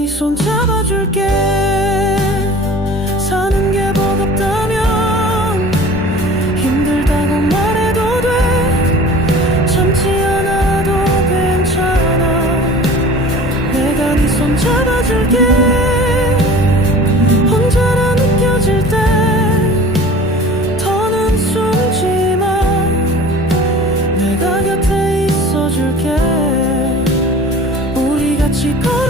네 손 잡아줄게. 사는 게 버겁다면 힘들다고 말해도 돼. 참지 않아도 괜찮아. 내가 네 손 잡아줄게. 혼자라 느껴질 때 더는 숨지 마 내가 곁에 있어줄게. 우리 같이 걸어